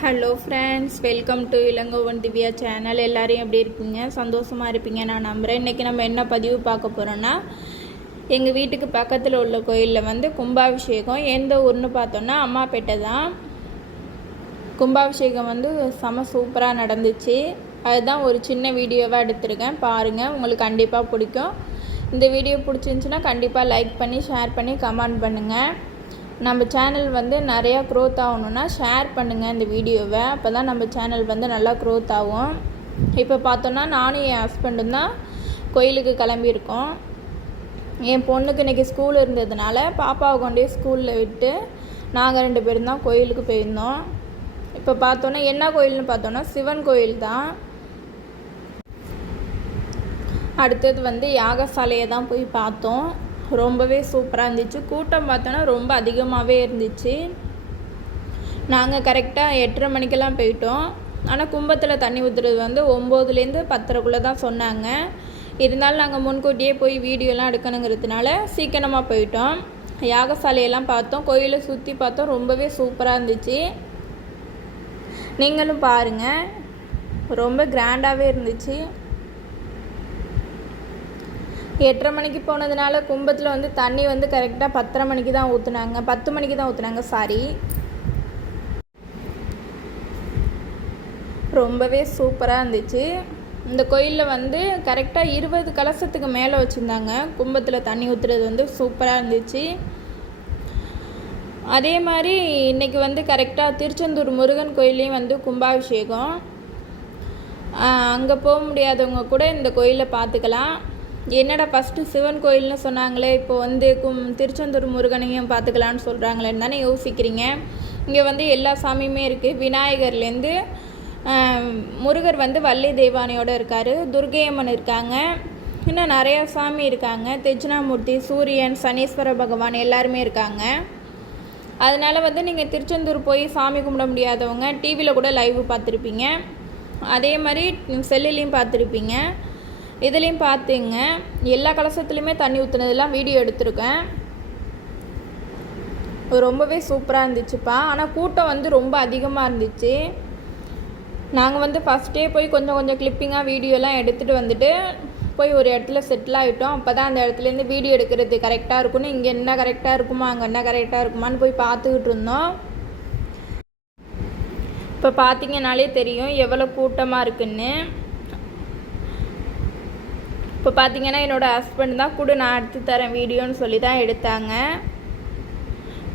Hello friends welcome to Ilangovan Divya channel எல்லோரையும் எப்படி இருக்கீங்க? சந்தோஷமாக இருப்பீங்க நான் நம்புகிறேன் இன்றைக்கி நம்ம என்ன பதிவு பார்க்க போகிறோன்னா எங்கள் வீட்டுக்கு பக்கத்தில் உள்ள கோயிலில் வந்து கும்பாபிஷேகம். எந்த ஊர்னு பார்த்தோன்னா அம்மாப்பேட்டை தான். கும்பாபிஷேகம் வந்து செம சூப்பராக நடந்துச்சு. அதுதான் ஒரு சின்ன வீடியோவாக எடுத்திருக்கேன். பாருங்கள் உங்களுக்கு கண்டிப்பாக பிடிக்கும். இந்த வீடியோ பிடிச்சிருந்துச்சின்னா கண்டிப்பாக லைக் பண்ணி ஷேர் பண்ணி கமெண்ட் பண்ணுங்கள் நம்ம சேனல் வந்து நிறையா க்ரோத் ஆகணுன்னா ஷேர் பண்ணுங்கள் இந்த வீடியோவை அப்போ தான் நம்ம சேனல் வந்து நல்லா க்ரோத் ஆகும். இப்போ பார்த்தோன்னா நானும் என் ஹஸ்பண்டும் தான் கோயிலுக்கு கிளம்பியிருக்கோம். என் பொண்ணுக்கு இன்றைக்கி ஸ்கூல் இருந்ததுனால பாப்பாவை கொண்டே ஸ்கூலில் விட்டு நாங்கள் ரெண்டு பேரும் தான் கோயிலுக்கு போயிருந்தோம். இப்போ பார்த்தோன்னா என்ன கோயில்னு பார்த்தோன்னா சிவன் கோயில் தான். அடுத்தது வந்து யாகசாலையை தான் போய் பார்த்தோம். ரொம்பவே சூப்பராக இருந்துச்சு. கூட்டம் பார்த்தோன்னா ரொம்ப அதிகமாகவே இருந்துச்சு. நாங்கள் கரெக்டாக எட்டரை மணிக்கெல்லாம் போயிட்டோம். ஆனால் கும்பத்தில் தண்ணி ஊற்றுறது வந்து ஒம்போதுலேருந்து பத்தரைக்குள்ளே தான் சொன்னாங்க. இருந்தாலும் நாங்கள் முன்கூட்டியே போய் வீடியோலாம் எடுக்கணுங்கிறதுனால சீக்கிரமாக போயிட்டோம். யாகசாலையெல்லாம் பார்த்தோம். கோயிலை சுற்றி பார்த்தோம். ரொம்பவே சூப்பராக இருந்துச்சு. நீங்களும் பாருங்கள் ரொம்ப கிராண்டாகவே இருந்துச்சு. எட்டரை மணிக்கு போனதுனால கும்பத்தில் வந்து தண்ணி வந்து கரெக்டாக பத்தரை மணிக்கு தான் ஊற்றுனாங்க பத்து மணிக்கு தான் ஊற்றுனாங்க சாரி ரொம்பவே சூப்பராக இருந்துச்சு. இந்த கோயிலில் வந்து கரெக்டாக இருபது கலசத்துக்கு மேலே வச்சுருந்தாங்க. கும்பத்தில் தண்ணி ஊற்றுறது வந்து சூப்பராக இருந்துச்சு. அதே மாதிரி இன்றைக்கி வந்து கரெக்டாக திருச்செந்தூர் முருகன் கோயிலையும் வந்து கும்பாபிஷேகம். அங்கே போக முடியாதவங்க கூட இந்த கோயிலை பார்த்துக்கலாம் என்னடா ஃபஸ்ட்டு சிவன் கோயில்னு சொன்னாங்களே இப்போ வந்து கும் திருச்செந்தூர் முருகனையும் பார்த்துக்கலான்னு சொல்கிறாங்களேன்னு தானே யோசிக்கிறீங்க? இங்கே வந்து எல்லா சாமியுமே இருக்குது விநாயகர்லேருந்து முருகர் வந்து வள்ளி தெய்வானையோடு இருக்கார். துர்கையம்மன் இருக்காங்க. இன்னும் நிறையா சாமி இருக்காங்க. தெஜ்னாமூர்த்தி சூரியன் சனீஸ்வர பகவான் எல்லாருமே இருக்காங்க. அதனால் வந்து நீங்கள் திருச்செந்தூர் போய் சாமி கும்பிட முடியாதவங்க டிவியில் கூட லைவ் பார்த்துருப்பீங்க. அதே மாதிரி செல்லுலேயும் பார்த்துருப்பீங்க. இதுலேயும் பார்த்துங்க எல்லா கலசத்துலேயுமே தண்ணி ஊற்றுனதெல்லாம் வீடியோ எடுத்திருக்கேன். ரொம்பவே சூப்பராக இருந்துச்சுப்பா. ஆனால் கூட்டம் வந்து ரொம்ப அதிகமாக இருந்துச்சு. நாங்கள் வந்து ஃபஸ்ட்டே போய் கொஞ்சம் கொஞ்சம் கிளிப்பிங்காக வீடியோலாம் எடுத்துகிட்டு வந்துட்டு போய் ஒரு இடத்துல செட்டில் ஆகிட்டோம் அப்போ தான் அந்த இடத்துலேருந்து வீடியோ எடுக்கிறது கரெக்டாக இருக்கும்னு இங்கே என்ன கரெக்டாக இருக்குமா அங்கே என்ன கரெக்டாக இருக்குமான்னு போய் பார்த்துக்கிட்டு இருந்தோம். இப்போ பார்த்தீங்கனாலே தெரியும் எவ்வளோ கூட்டமாக இருக்குன்னு. இப்போ பார்த்தீங்கன்னா என்னோடய ஹஸ்பண்ட் தான் கூட நான் எடுத்து தரேன் வீடியோன்னு சொல்லி தான் எடுத்தாங்க.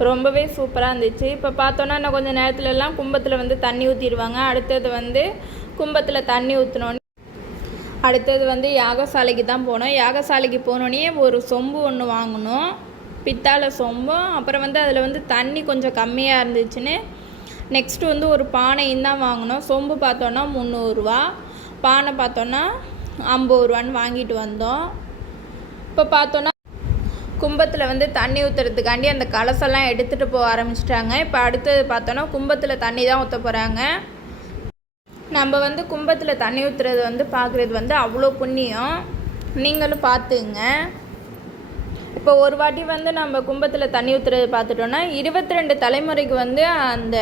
ரொம்பவே சூப்பராக இருந்துச்சு. இப்போ பார்த்தோன்னா இன்னும் கொஞ்சம் நேரத்துலலாம் கும்பத்தில் வந்து தண்ணி ஊற்றிடுவாங்க அடுத்தது வந்து கும்பத்தில் தண்ணி ஊற்றினோன்னே அடுத்தது வந்து யாகசாலைக்கு தான் போனோம். யாகசாலைக்கு போனோடனே ஒரு சொம்பு ஒன்று வாங்கினோம். பித்தாளை சொம்பும் அப்புறம் வந்து அதில் வந்து தண்ணி கொஞ்சம் கம்மியாக இருந்துச்சுன்னு நெக்ஸ்ட்டு வந்து ஒரு பானையும் தான் வாங்கினோம். சொம்பு பார்த்தோன்னா முந்நூறுரூவா பானை பார்த்தோன்னா ஐம்பது ரூபான்னு வாங்கிட்டு வந்தோம். இப்போ பார்த்தோன்னா கும்பத்தில் வந்து தண்ணி ஊற்றுறதுக்காண்டி அந்த கலசெல்லாம் எடுத்துகிட்டு போக ஆரம்பிச்சிட்டாங்க. இப்போ அடுத்தது பார்த்தோன்னா கும்பத்தில் தண்ணி தான் ஊற்ற போகிறாங்க நம்ம வந்து கும்பத்தில் தண்ணி ஊற்றுறது வந்து பார்க்குறது வந்து அவ்வளோ புண்ணியம். நீங்களும் பார்த்துங்க. இப்போ ஒரு வாட்டி வந்து நம்ம கும்பத்தில் தண்ணி ஊற்றுறது பார்த்துட்டோன்னா இருபத்தி ரெண்டு தலைமுறைக்கு வந்து அந்த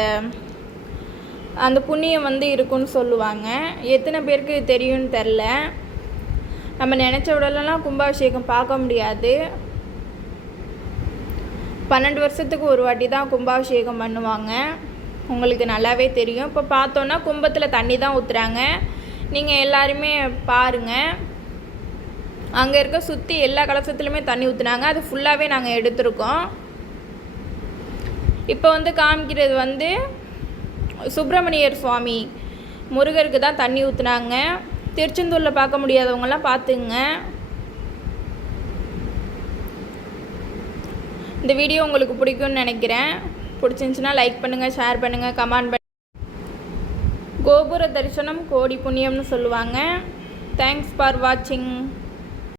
அந்த புண்ணியம் வந்து இருக்குன்னு சொல்லுவாங்க. எத்தனை பேருக்கு தெரியும்னு தெரில நம்ம நினச்ச உடலெல்லாம் கும்பாபிஷேகம் பார்க்க முடியாது. பன்னெண்டு வருஷத்துக்கு ஒரு வாட்டி தான் கும்பாபிஷேகம் பண்ணுவாங்க. உங்களுக்கு நல்லாவே தெரியும். இப்போ பார்த்தோன்னா கும்பத்தில் தண்ணி தான் ஊற்றுறாங்க நீங்கள் எல்லாருமே பாருங்கள் அங்கே இருக்க சுற்றி எல்லா கலசத்துலையுமே தண்ணி ஊற்றுனாங்க அது ஃபுல்லாகவே நாங்கள் எடுத்திருக்கோம். இப்போ வந்து காமிக்கிறது வந்து சுப்பிரமணியர் சுவாமி முருகருக்கு தான் தண்ணி ஊற்றுனாங்க திருச்செந்தூரில் பார்க்க முடியாதவங்களாம் பார்த்துங்க. இந்த வீடியோ உங்களுக்கு பிடிக்கும்னு நினைக்கிறேன். பிடிச்சிருந்துச்சின்னா லைக் பண்ணுங்கள் ஷேர் பண்ணுங்கள் கமெண்ட் பண்ணு கோபுர தரிசனம் கோடி புண்ணியம்னு சொல்லுவாங்க. தேங்க்ஸ் ஃபார் வாட்சிங்